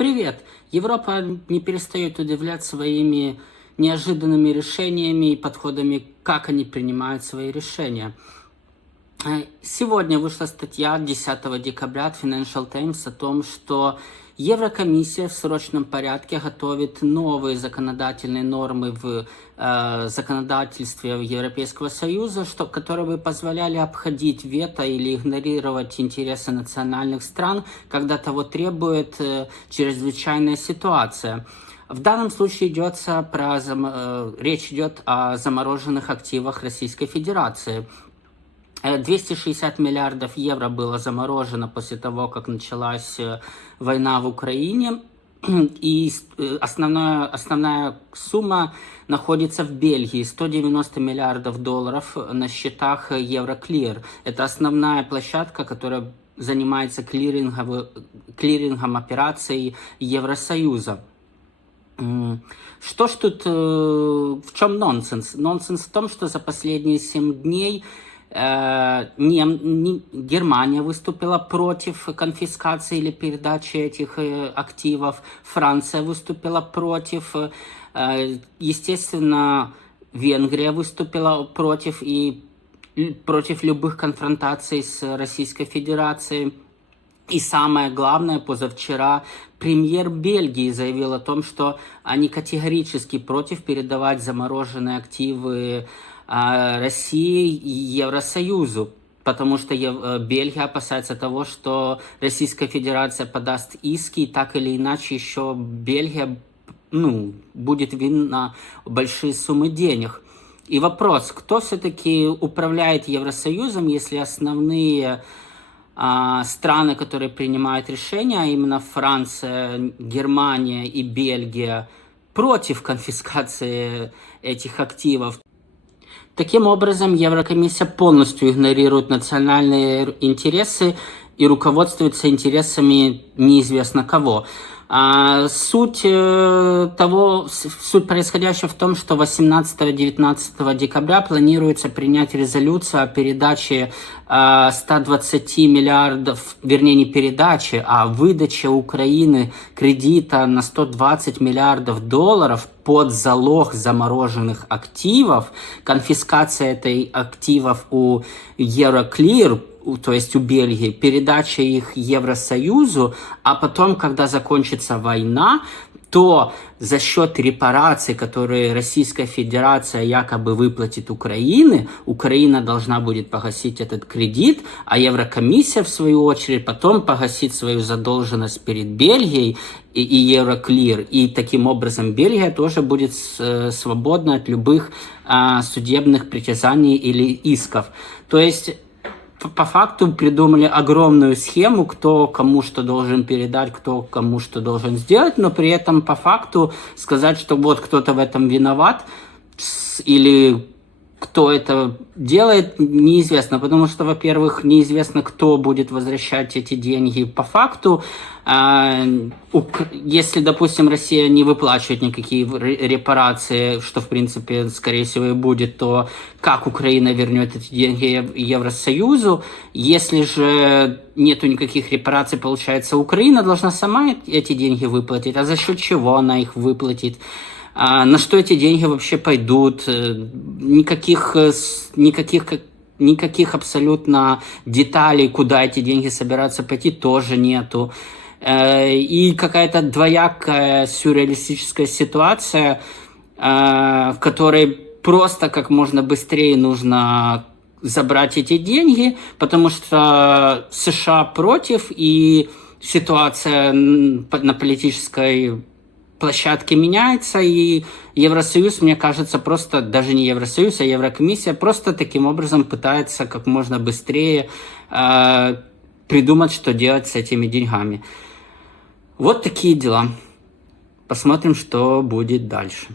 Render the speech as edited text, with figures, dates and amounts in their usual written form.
Привет! Европа не перестает удивлять своими неожиданными решениями и подходами, как они принимают свои решения. Сегодня вышла статья 10 декабря от Financial Times о том, что Еврокомиссия в срочном порядке готовит новые законодательные нормы в законодательстве Европейского Союза, которые бы позволяли обходить вето или игнорировать интересы национальных стран, когда того требует чрезвычайная ситуация. В данном случае речь идет о замороженных активах Российской Федерации. 260 миллиардов евро было заморожено после того, как началась война в Украине. И основная сумма находится в Бельгии. 190 миллиардов долларов на счетах Euroclear. Это основная площадка, которая занимается клирингом операций Евросоюза. Что ж тут, в чем нонсенс? Нонсенс в том, что за последние 7 дней Германия выступила против конфискации или передачи этих активов, Франция выступила против, естественно, Венгрия выступила против любых конфронтаций с Российской Федерацией. И самое главное, позавчера премьер Бельгии заявил о том, что они категорически против передавать замороженные активы России и Евросоюзу, потому что Бельгия опасается того, что Российская Федерация подаст иски, и так или иначе еще Бельгия будет винна большие суммы денег. И вопрос, кто все-таки управляет Евросоюзом, если основные страны, которые принимают решения, а именно Франция, Германия и Бельгия, против конфискации этих активов? Таким образом, Еврокомиссия полностью игнорирует национальные интересы и руководствуется интересами неизвестно кого. Суть происходящего в том, что 18-19 декабря планируется принять резолюцию о передаче 120 миллиардов, вернее не передаче, а выдаче Украины кредита на 120 миллиардов долларов под залог замороженных активов, конфискация этих активов у Euroclear, то есть у Бельгии, передача их Евросоюзу, а потом, когда закончится война, то за счет репараций, которые Российская Федерация якобы выплатит Украине, Украина должна будет погасить этот кредит, а Еврокомиссия, в свою очередь, потом погасит свою задолженность перед Бельгией и Euroclear. И таким образом Бельгия тоже будет свободна от любых судебных притязаний или исков. То есть по факту придумали огромную схему, кто кому что должен передать, кто кому что должен сделать, но при этом по факту сказать, что вот кто-то в этом виноват или кто это делает, неизвестно, потому что, во-первых, неизвестно, кто будет возвращать эти деньги по факту. Если, допустим, Россия не выплачивает никакие репарации, что, в принципе, скорее всего, и будет, то как Украина вернет эти деньги Евросоюзу? Если же нету никаких репараций, получается, Украина должна сама эти деньги выплатить, а за счет чего она их выплатит? На что эти деньги вообще пойдут? Никаких абсолютно деталей, куда эти деньги собираются пойти, тоже нету. И какая-то двоякая сюрреалистическая ситуация, в которой просто как можно быстрее нужно забрать эти деньги, потому что США против, и ситуация на политической площадке меняется, и Евросоюз, мне кажется, просто, даже не Евросоюз, а Еврокомиссия просто таким образом пытается как можно быстрее придумать, что делать с этими деньгами. Вот такие дела. Посмотрим, что будет дальше.